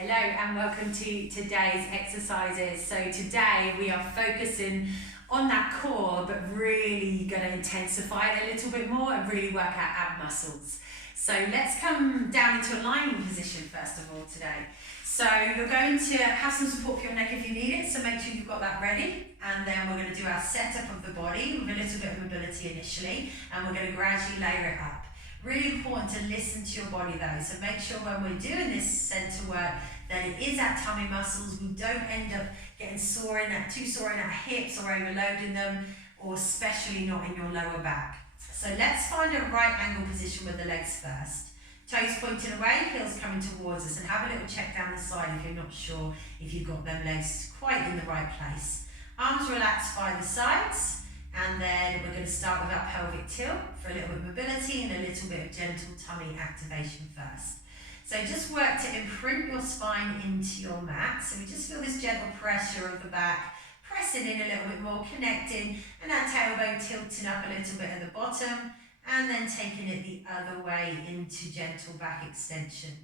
Hello and welcome to today's exercises. So today we are focusing on that core, but really going to intensify it a little bit more and really work out ab muscles. So let's come down into a lying position first of all today. So you're going to have some support for your neck if you need it, so make sure you've got that ready. And then we're going to do our setup of the body with a little bit of mobility initially, and we're going to gradually layer it up. Really important to listen to your body though, so make sure when we're doing this center work that it is our tummy muscles. We don't end up getting too sore in our hips or overloading them, or especially not in your lower back. So let's find a right angle position with the legs first. Toes pointing away, heels coming towards us, and have a little check down the side if you're not sure if you've got them legs quite in the right place. Arms relaxed by the sides. And then we're going to start with our pelvic tilt for a little bit of mobility and a little bit of gentle tummy activation first. So just work to imprint your spine into your mat. So we just feel this gentle pressure of the back, pressing in a little bit more, connecting, and our tailbone tilting up a little bit at the bottom, and then taking it the other way into gentle back extension.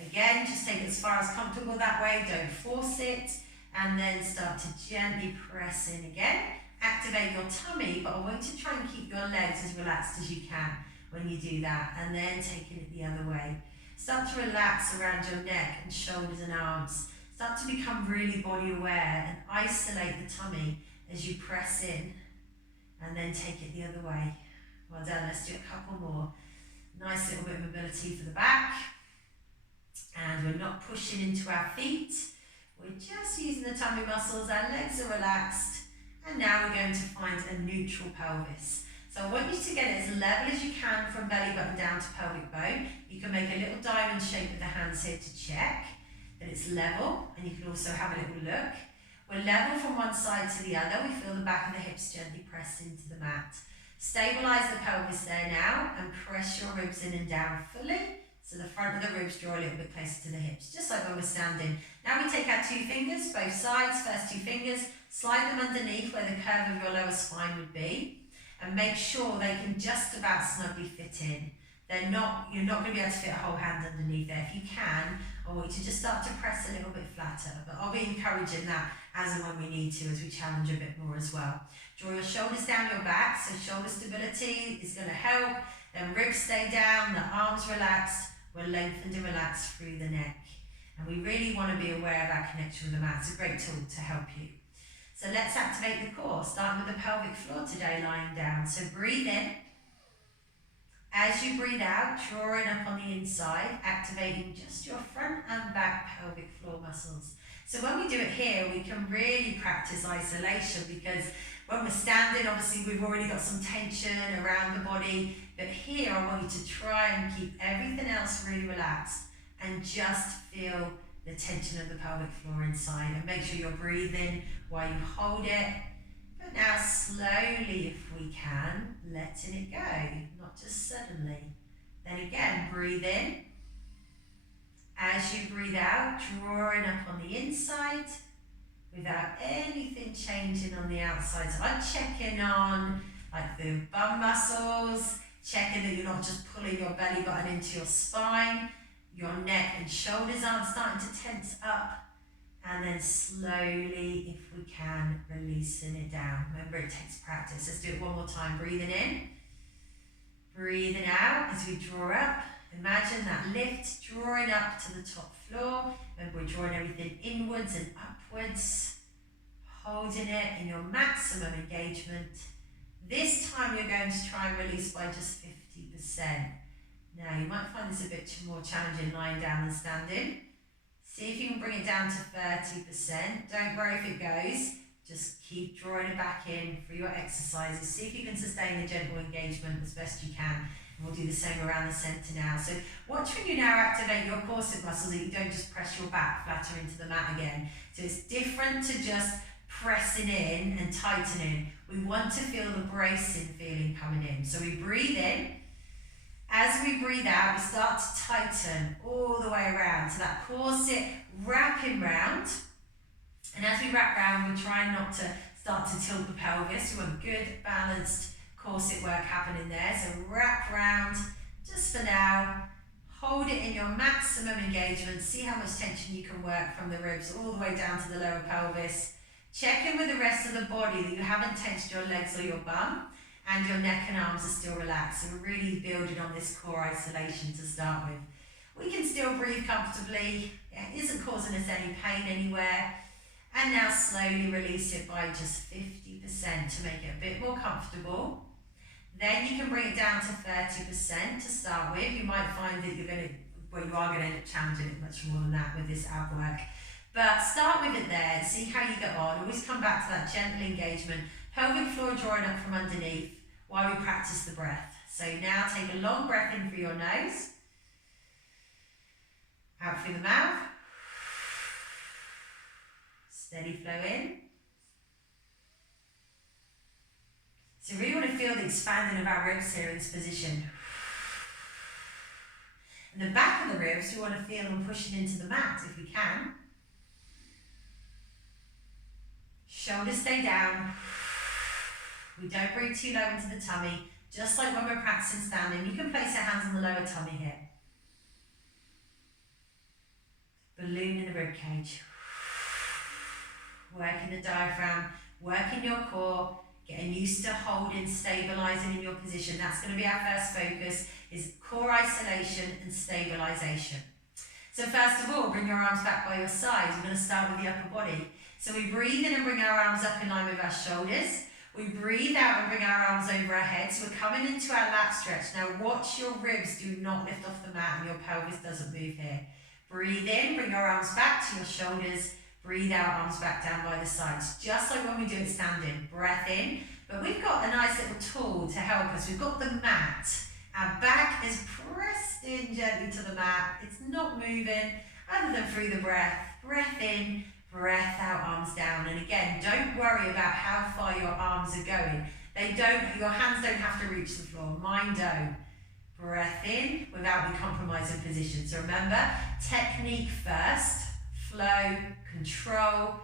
Again, just take it as far as comfortable that way, don't force it, and then start to gently press in again. Activate your tummy, but I want you to try and keep your legs as relaxed as you can when you do that, and then taking it the other way. Start to relax around your neck and shoulders and arms. Start to become really body aware and isolate the tummy as you press in, and then take it the other way. Well done, let's do a couple more. Nice little bit of mobility for the back, and we're not pushing into our feet. We're just using the tummy muscles, our legs are relaxed. And now we're going to find a neutral pelvis. So I want you to get it as level as you can from belly button down to pelvic bone. You can make a little diamond shape with the hands here to check that it's level, and you can also have a little look. We're level from one side to the other. We feel the back of the hips gently pressed into the mat. Stabilize the pelvis there now and press your ribs in and down fully. So the front of the ribs draw a little bit closer to the hips, just like when we're standing. Now we take our two fingers, both sides, first two fingers, slide them underneath where the curve of your lower spine would be, and make sure they can just about snugly fit in. You're not going to be able to fit a whole hand underneath there. If you can, I want you to just start to press a little bit flatter, but I'll be encouraging that as and when we need to, as we challenge a bit more as well. Draw your shoulders down your back, so shoulder stability is going to help. Then ribs stay down, the arms relaxed. We're lengthened and relaxed through the neck. And we really want to be aware of our connection with the mat. It's a great tool to help you. So let's activate the core, starting with the pelvic floor today, lying down. So breathe in. As you breathe out, drawing up on the inside, activating just your front and back pelvic floor muscles. So when we do it here, we can really practice isolation, because when we're standing, obviously we've already got some tension around the body, but here I want you to try and keep everything else really relaxed and just feel the tension of the pelvic floor inside, and make sure you're breathing while you hold it. But now slowly, if we can, letting it go, not just suddenly. Then again, breathe in. As you breathe out, drawing up on the inside without anything changing on the outside. So I'm checking on like the bum muscles, checking that you're not just pulling your belly button into your spine. Your neck and shoulders aren't starting to tense up. And then slowly, if we can, releasing it down. Remember, it takes practice. Let's do it one more time. Breathing in. Breathing out as we draw up. Imagine that lift, drawing up to the top floor. Remember, we're drawing everything inwards and upwards. Holding it in your maximum engagement. This time, you're going to try and release by just 50%. Now, you might find this a bit more challenging lying down than standing. See if you can bring it down to 30%. Don't worry if it goes. Just keep drawing it back in for your exercises. See if you can sustain the gentle engagement as best you can. And we'll do the same around the centre now. So watch when you now activate your corset muscles, that you don't just press your back flatter into the mat again. So it's different to just pressing in and tightening. We want to feel the bracing feeling coming in. So we breathe in. As we breathe out, we start to tighten all the way around. So that corset wrapping round. And as we wrap round, we're trying not to start to tilt the pelvis. We want good, balanced corset work happening there. So wrap round, just for now. Hold it in your maximum engagement. See how much tension you can work from the ribs all the way down to the lower pelvis. Check in with the rest of the body that you haven't tensed your legs or your bum, and your neck and arms are still relaxed. So we're really building on this core isolation to start with. We can still breathe comfortably. It isn't causing us any pain anywhere. And now slowly release it by just 50% to make it a bit more comfortable. Then you can bring it down to 30% to start with. You might find that you are going to end up challenging it much more than that with this ab work. But start with it there, see how you get on. Always come back to that gentle engagement. Pelvic floor drawing up from underneath while we practice the breath. So now take a long breath in through your nose. Out through the mouth. Steady flow in. So really want to feel the expanding of our ribs here in this position. And the back of the ribs, we want to feel them pushing into the mat if we can. Shoulders stay down. We don't breathe too low into the tummy. Just like when we're practicing standing, you can place your hands on the lower tummy here. Balloon in the rib cage. Working the diaphragm, working your core, getting used to holding, stabilizing in your position. That's going to be our first focus, is core isolation and stabilization. So first of all, bring your arms back by your sides. We're going to start with the upper body. So we breathe in and bring our arms up in line with our shoulders. We breathe out and bring our arms over our heads. So we're coming into our lat stretch. Now watch your ribs do not lift off the mat and your pelvis doesn't move here. Breathe in, bring your arms back to your shoulders. Breathe out, arms back down by the sides. Just like when we do it standing. Breath in. But we've got a nice little tool to help us. We've got the mat. Our back is pressed in gently to the mat. It's not moving other than through the breath. Breath in, breath out, arms down. And again, don't worry about how far your arms are going. Your hands don't have to reach the floor. Mine don't. Breath in without we compromising position. So remember, technique first, flow, control,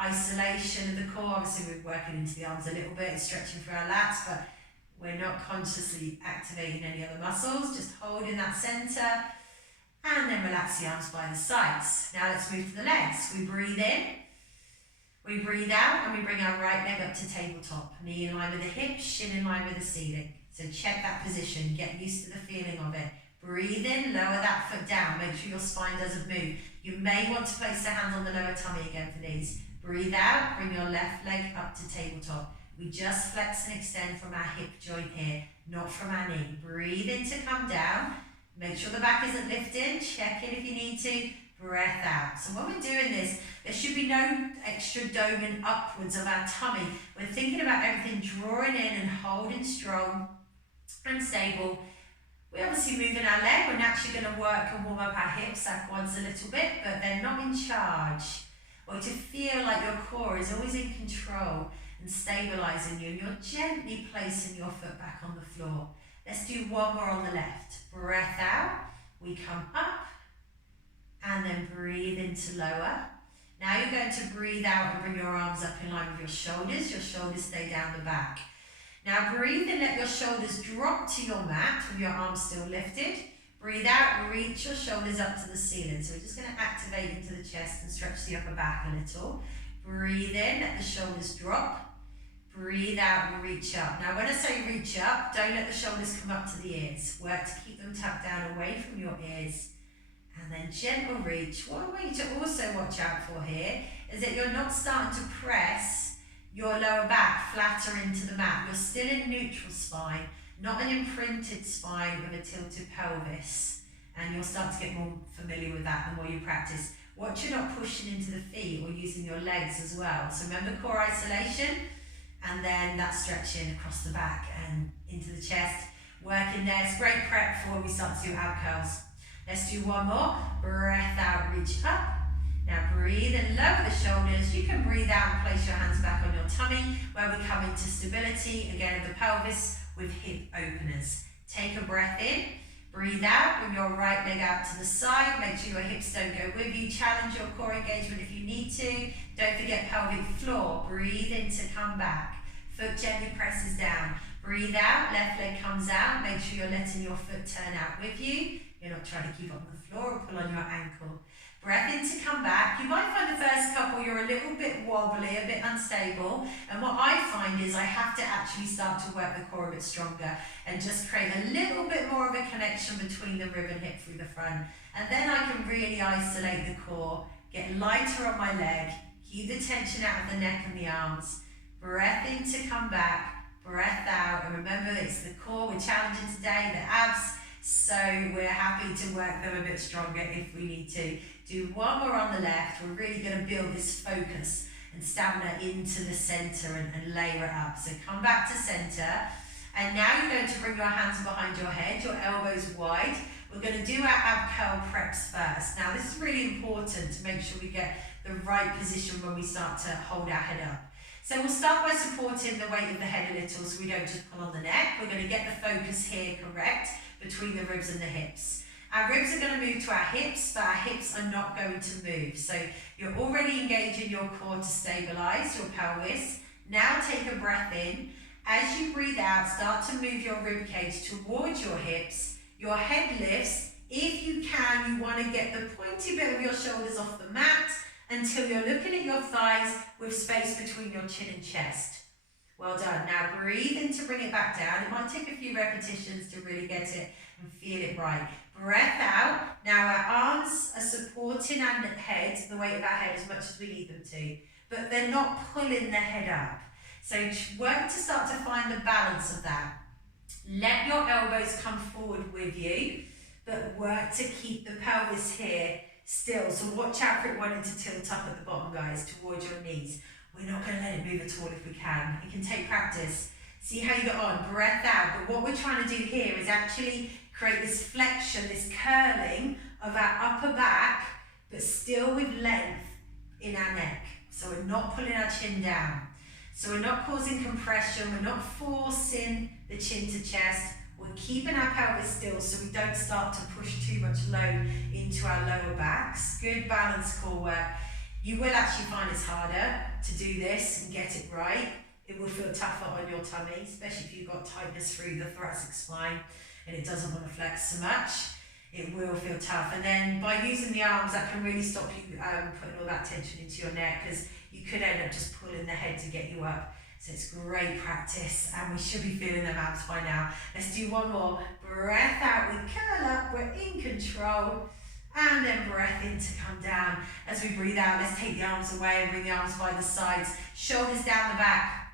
isolation of the core. Obviously we're working into the arms a little bit, stretching through our lats, but we're not consciously activating any other muscles, just holding that center, and then relax the arms by the sides. Now let's move to the legs. We breathe in, we breathe out, and we bring our right leg up to tabletop. Knee in line with the hips, shin in line with the ceiling. So check that position, get used to the feeling of it. Breathe in, lower that foot down, make sure your spine doesn't move. You may want to place the hands on the lower tummy again for these. Breathe out, bring your left leg up to tabletop. We just flex and extend from our hip joint here, not from our knee. Breathe in to come down. Make sure the back isn't lifting. Check in if you need to. Breath out. So when we're doing this, there should be no extra doming upwards of our tummy. We're thinking about everything drawing in and holding strong and stable. We're obviously moving our leg. We're naturally going to work and warm up our hips, our quads a little bit, but they're not in charge. Or to feel like your core is always in control and stabilizing you, and you're gently placing your foot back on the floor. Let's do one more on the left. Breath out, we come up, and then breathe into lower. Now you're going to breathe out and bring your arms up in line with your shoulders stay down the back. Now breathe in, let your shoulders drop to your mat with your arms still lifted. Breathe out, reach your shoulders up to the ceiling. So we're just going to activate into the chest and stretch the upper back a little. Breathe in, let the shoulders drop. Breathe out and reach up. Now when I say reach up, don't let the shoulders come up to the ears. Work to keep them tucked down away from your ears. And then gentle reach. What I want you to also watch out for here is that you're not starting to press your lower back flatter into the mat. You're still in neutral spine, not an imprinted spine with a tilted pelvis. And you'll start to get more familiar with that the more you practice. Watch you're not pushing into the feet or using your legs as well. So remember core isolation, and then that stretching across the back and into the chest. Working there, it's great prep before we start to do ab curls. Let's do one more. Breath out, reach up. Now breathe and lower the shoulders. You can breathe out and place your hands back on your tummy where we come into stability, again of the pelvis with hip openers. Take a breath in, breathe out, bring your right leg out to the side, make sure your hips don't go with you, challenge your core engagement if you need to. Don't forget pelvic floor, breathe in to come back. Foot gently presses down. Breathe out, left leg comes out, make sure you're letting your foot turn out with you. You're not trying to keep up on the floor or pull on your ankle. Breath in to come back. You might find the first couple you're a little bit wobbly, a bit unstable. And what I find is I have to actually start to work the core a bit stronger and just create a little bit more of a connection between the rib and hip through the front. And then I can really isolate the core, get lighter on my leg, keep the tension out of the neck and the arms. Breath in to come back, breath out. And remember, it's the core we're challenging today, the abs. So we're happy to work them a bit stronger if we need to. Do one more on the left. We're really going to build this focus and stamina into the center and layer it up. So come back to center. And now you're going to bring your hands behind your head, your elbows wide. We're going to do our ab curl preps first. Now this is really important to make sure we get the right position when we start to hold our head up. So we'll start by supporting the weight of the head a little so we don't just pull on the neck. We're going to get the focus here correct between the ribs and the hips. Our ribs are going to move to our hips, but our hips are not going to move. So you're already engaging your core to stabilize your pelvis. Now take a breath in. As you breathe out, start to move your rib cage towards your hips. Your head lifts. If you can, you want to get the pointy bit of your shoulders off the mat until you're looking at your thighs with space between your chin and chest. Well done. Now breathe in to bring it back down. It might take a few repetitions to really get it and feel it right. Breath out. Now our arms are supporting our head, the weight of our head, as much as we need them to, but they're not pulling the head up. So work to start to find the balance of that. Let your elbows come forward with you, but work to keep the pelvis here still. So watch out for it wanting to tilt up at the bottom, guys, towards your knees. We're not going to let it move at all if we can. It can take practice. See how you get on. Breath out. But what we're trying to do here is actually create this flexion, this curling of our upper back, but still with length in our neck. So we're not pulling our chin down. So we're not causing compression. We're not forcing the chin to chest. We're keeping our pelvis still so we don't start to push too much load into our lower backs. Good balanced core work. You will actually find it's harder to do this and get it right. It will feel tougher on your tummy, especially if you've got tightness through the thoracic spine and it doesn't want to flex so much. It will feel tough. And then by using the arms, that can really stop you putting all that tension into your neck, because you could end up just pulling the head to get you up. So it's great practice and we should be feeling them abs by now. Let's do one more. Breath out, we curl up, we're in control. And then breath in to come down. As we breathe out, let's take the arms away and bring the arms by the sides. Shoulders down the back.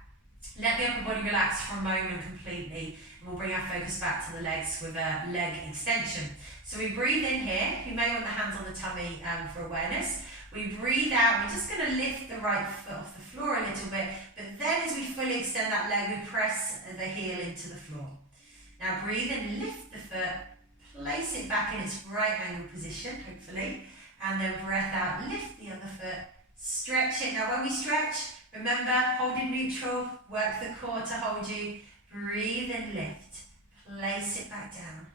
Let the upper body relax for a moment completely. And we'll bring our focus back to the legs with a leg extension. So we breathe in here. You may want the hands on the tummy for awareness. We breathe out. We're just going to lift the right foot off the floor a little bit. But then as we fully extend that leg, we press the heel into the floor. Now breathe in, lift the foot. Place it back in its right angle position, hopefully, and then breath out, lift the other foot, stretch it. Now when we stretch, remember, hold in neutral, work the core to hold you, breathe and lift, place it back down,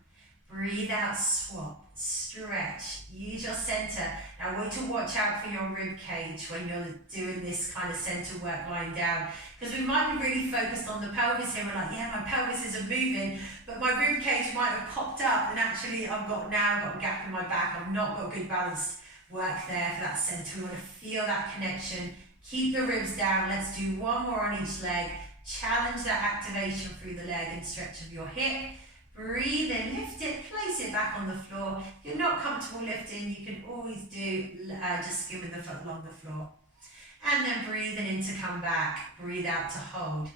breathe out, swap, stretch, use your center. Now want to watch out for your rib cage when you're doing this kind of center work lying down, because we might be really focused on the pelvis here. We're like, yeah, my pelvis isn't moving, but my rib cage might have popped up and actually I've got a gap in my back. I've not got good balanced work there for that center. We want to feel that connection. Keep the ribs down. Let's do one more on each leg. Challenge that activation through the leg and stretch of your hip. Breathe in, lift it, place it back on the floor. If you're not comfortable lifting, you can always do just skimming the foot along the floor. And then breathing in to come back, breathe out to hold.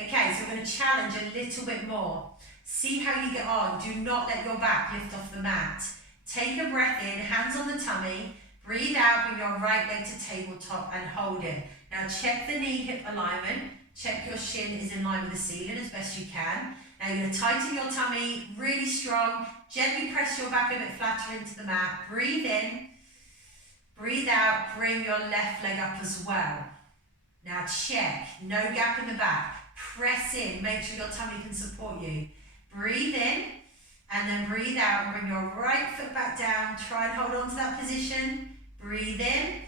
Okay, so we're going to challenge a little bit more. See how you get on. Do not let your back lift off the mat. Take a breath in, hands on the tummy, breathe out, bring your right leg to tabletop and hold it. Now check the knee-hip alignment, check your shin is in line with the ceiling as best you can. Now you're going to tighten your tummy, really strong, gently press your back a bit flatter into the mat, breathe in, breathe out, bring your left leg up as well. Now check, no gap in the back, press in, make sure your tummy can support you. Breathe in, and then breathe out and bring your right foot back down, try and hold on to that position. Breathe in,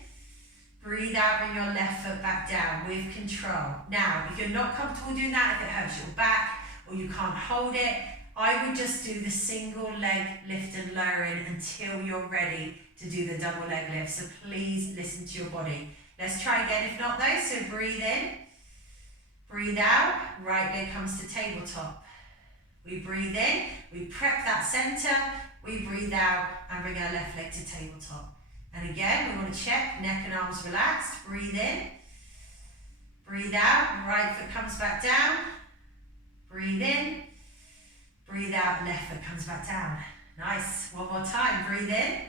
breathe out, bring your left foot back down with control. Now, if you're not comfortable doing that, if it hurts your back or you can't hold it, I would just do the single leg lift and lowering until you're ready to do the double leg lift. So please listen to your body. Let's try again if not though. So breathe in, breathe out, right leg comes to tabletop. We breathe in, we prep that center, we breathe out and bring our left leg to tabletop. And again, we want to check, neck and arms relaxed, breathe in, breathe out, right foot comes back down, breathe in, breathe out, left foot comes back down. Nice, one more time, breathe in,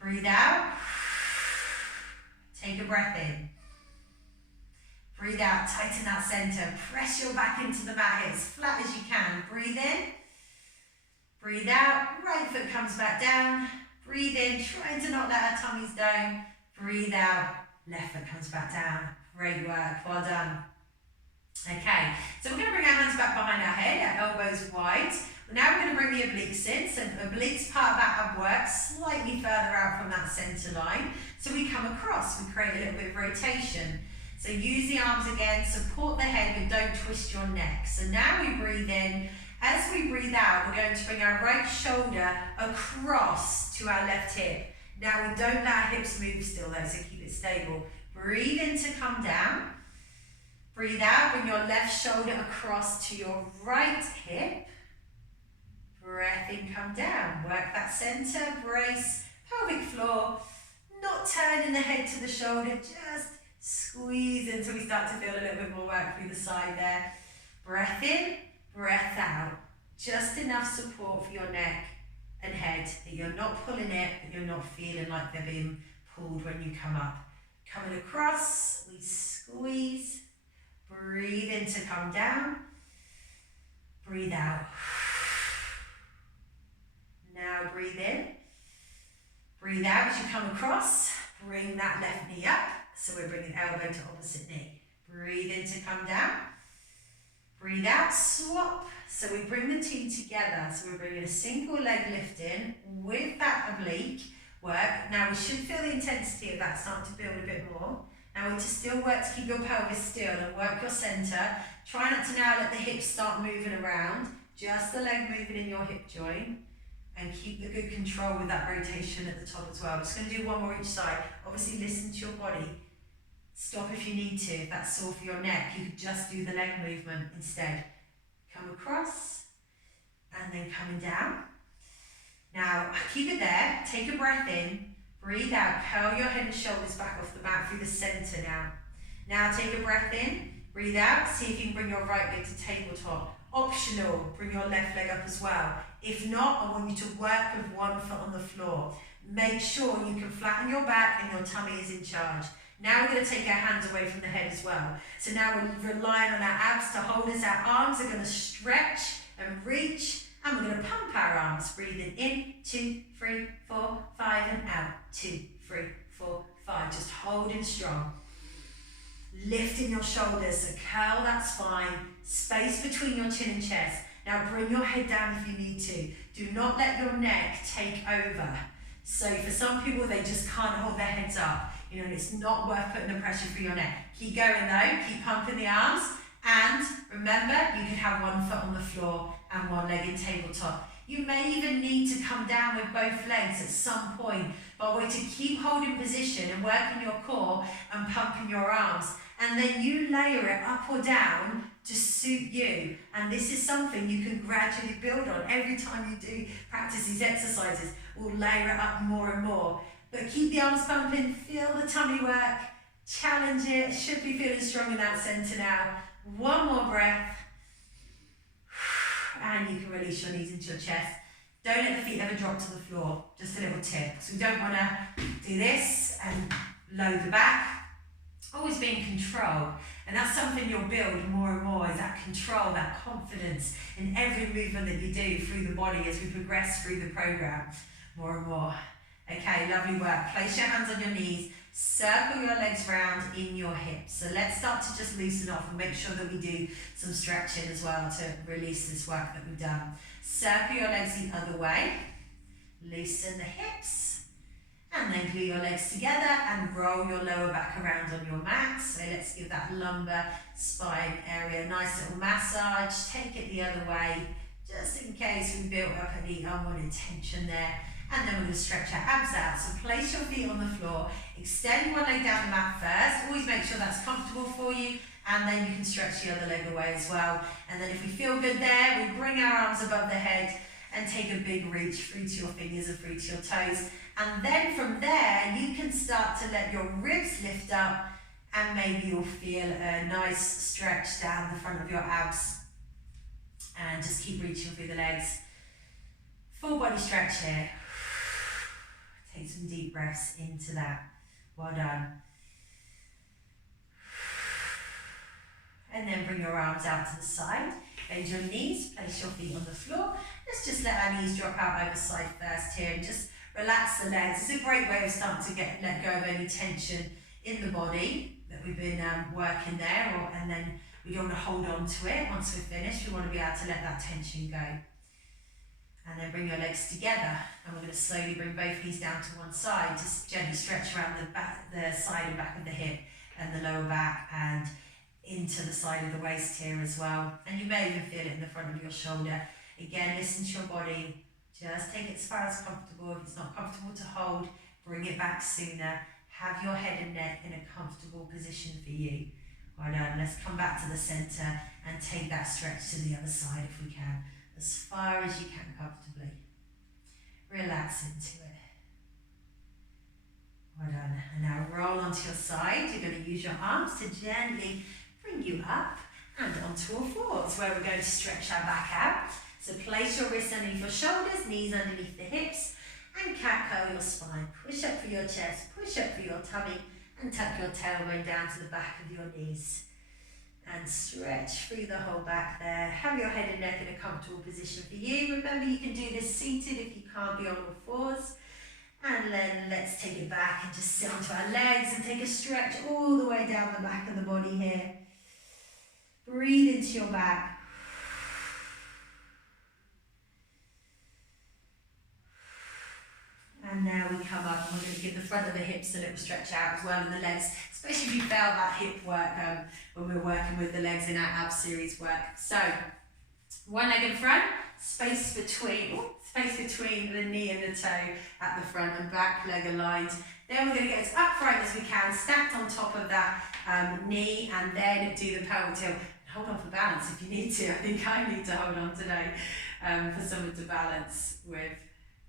breathe out, take a breath in. Breathe out, tighten that center, press your back into the mat here as flat as you can. Breathe in, breathe out, right foot comes back down. Breathe in, trying to not let our tummies down. Breathe out, left foot comes back down. Great work, well done. Okay, so we're going to bring our hands back behind our head, our elbows wide. Now we're going to bring the obliques in, so the obliques part of that ab work slightly further out from that center line. So we come across, we create a little bit of rotation. So use the arms again, support the head, but don't twist your neck. So now we breathe in. As we breathe out, we're going to bring our right shoulder across to our left hip. Now we don't let our hips move still though, so keep it stable. Breathe in to come down. Breathe out, bring your left shoulder across to your right hip. Breath in, come down. Work that center, brace, pelvic floor. Not turning the head to the shoulder, just squeeze until we start to feel a little bit more work through the side there. Breath in, breath out. Just enough support for your neck and head that you're not pulling it, but you're not feeling like they're being pulled when you come up. Coming across, we squeeze. Breathe in to come down. Breathe out. Now breathe in. Breathe out as you come across. Bring that left knee up. So we're bringing elbow to opposite knee. Breathe in to come down. Breathe out, swap. So we bring the two together. So we're bringing a single leg lift in with that oblique work. Now we should feel the intensity of that starting to build a bit more. Now we just still work to keep your pelvis still and work your center. Try not to now let the hips start moving around. Just the leg moving in your hip joint. And keep the good control with that rotation at the top as well. I'm just going to do one more each side. Obviously listen to your body. Stop if you need to. If that's sore for your neck, you could just do the leg movement instead. Come across and then coming down. Now keep it there. Take a breath in. Breathe out. Curl your head and shoulders back off the mat through the center now. Now take a breath in. Breathe out. See if you can bring your right leg to tabletop. Optional, bring your left leg up as well. If not, I want you to work with one foot on the floor. Make sure you can flatten your back and your tummy is in charge. Now we're going to take our hands away from the head as well. So now we're relying on our abs to hold us. Our arms are going to stretch and reach. And we're going to pump our arms. Breathing in, 2, 3, 4, 5, and out. 2, 3, 4, 5. Just holding strong. Lifting your shoulders, so curl that spine. Space between your chin and chest. Now bring your head down if you need to. Do not let your neck take over. So for some people, they just can't hold their heads up. You know, it's not worth putting the pressure through your neck. Keep going though, keep pumping the arms. And remember, you can have one foot on the floor and one leg in tabletop. You may even need to come down with both legs at some point, but a way to keep holding position and working your core and pumping your arms. And then you layer it up or down to suit you. And this is something you can gradually build on. Every time you do practice these exercises, we'll layer it up more and more. But keep the arms pumping, feel the tummy work, challenge it. Should be feeling strong in that center now. One more breath. And you can release your knees into your chest. Don't let the feet ever drop to the floor. Just a little tip. So we don't want to do this and load the back. Always be in control. And that's something you'll build more and more, is that control, that confidence in every movement that you do through the body as we progress through the program more and more. Okay, lovely work. Place your hands on your knees. Circle your legs round in your hips. So let's start to just loosen off and make sure that we do some stretching as well to release this work that we've done. Circle your legs the other way. Loosen the hips. And then glue your legs together and roll your lower back around on your mat. So let's give that lumbar spine area a nice little massage. Take it the other way. just in case we built up any unwanted tension there. And then we're going to stretch our abs out. So place your feet on the floor, extend one leg down the mat first, always make sure that's comfortable for you, and then you can stretch the other leg away as well. And then if we feel good there, we bring our arms above the head and take a big reach through to your fingers and through to your toes. And then from there, you can start to let your ribs lift up, and maybe you'll feel a nice stretch down the front of your abs. And just keep reaching through the legs. Full body stretch here. Take some deep breaths into that. Well done. And then bring your arms out to the side. Bend your knees, place your feet on the floor. Let's just let our knees drop out over side first here and just relax the legs. It's a great way of starting to let go of any tension in the body that we've been working there, and then we don't want to hold on to it. Once we're finished, we want to be able to let that tension go. And then bring your legs together, and we're going to slowly bring both knees down to one side. Just gently stretch around the back, the side and back of the hip and the lower back, and into the side of the waist here as well. And you may even feel it in the front of your shoulder. Again, listen to your body. Just take it as far as comfortable. If it's not comfortable to hold, bring it back sooner. Have your head and neck in a comfortable position for you. Well done. Let's come back to the center and take that stretch to the other side if we can. As far as you can comfortably. Relax into it. Well done. And now roll onto your side. You're going to use your arms to gently bring you up and onto all fours, where we're going to stretch our back out. So place your wrists underneath your shoulders, knees underneath the hips, and cat-curl your spine. Push up for your chest, push up for your tummy, and tuck your tailbone down to the back of your knees. And stretch through the whole back there. Have your head and neck in a comfortable position for you. Remember, you can do this seated if you can't be on all fours. And then let's take it back and just sit onto our legs and take a stretch all the way down the back of the body here. Breathe into your back. And now we come up, and we're going to give the front of the hips a little stretch out as well, and the legs, especially if you felt that hip work when we're working with the legs in our ab series work. So, one leg in front, space between the knee and the toe at the front, and back leg aligned. Then we're going to get as upright as we can, stacked on top of that knee, and then do the pelvic tilt. Hold on for balance if you need to. I think I need to hold on today for someone to balance with.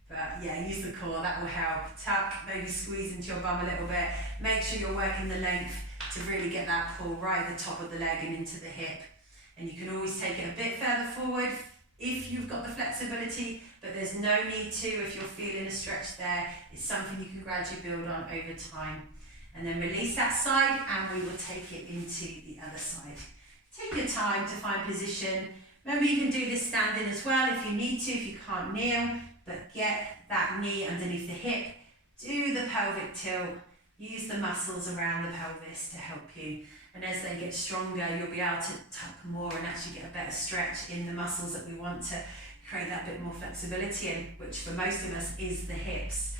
But yeah, use the core, that will help. Tuck, maybe squeeze into your bum a little bit. Make sure you're working the length to really get that pull right at the top of the leg and into the hip. And you can always take it a bit further forward if you've got the flexibility, but there's no need to if you're feeling a stretch there. It's something you can gradually build on over time. And then release that side, and we will take it into the other side. Take your time to find position. Remember, you can do this standing as well if you need to, if you can't kneel. But get that knee underneath the hip, do the pelvic tilt, use the muscles around the pelvis to help you. And as they get stronger, you'll be able to tuck more and actually get a better stretch in the muscles that we want to create that bit more flexibility in, which for most of us is the hips.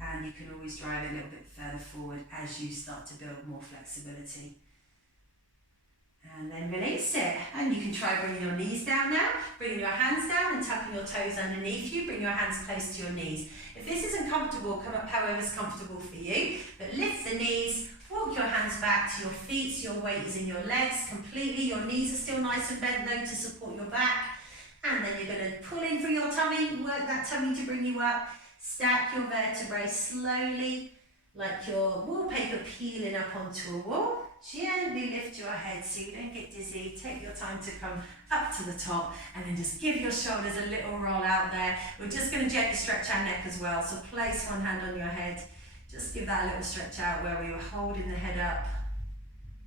And you can always drive a little bit further forward as you start to build more flexibility. And then release it. And you can try bringing your knees down now, bringing your hands down and tucking your toes underneath you. Bring your hands close to your knees. If this isn't comfortable, come up however's comfortable for you. But lift the knees, walk your hands back to your feet so your weight is in your legs completely. Your knees are still nice and bent though to support your back. And then you're going to pull in through your tummy, work that tummy to bring you up. Stack your vertebrae slowly, like your wallpaper peeling up onto a wall. Gently lift your head so you don't get dizzy. Take your time to come up to the top, and then just give your shoulders a little roll out there. We're just going to gently stretch our neck as well. So place one hand on your head. Just give that a little stretch out where we were holding the head up.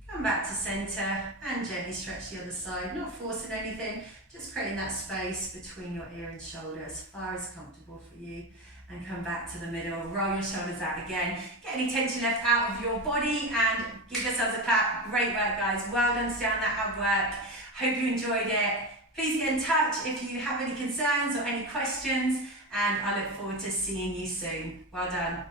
Come back to center and gently stretch the other side. Not forcing anything, just creating that space between your ear and shoulder as far as comfortable for you. And come back to the middle, roll your shoulders out again. Get any tension left out of your body and give yourselves a clap. Great work, guys. Well done today on that ab work. Hope you enjoyed it. Please get in touch if you have any concerns or any questions, and I look forward to seeing you soon. Well done.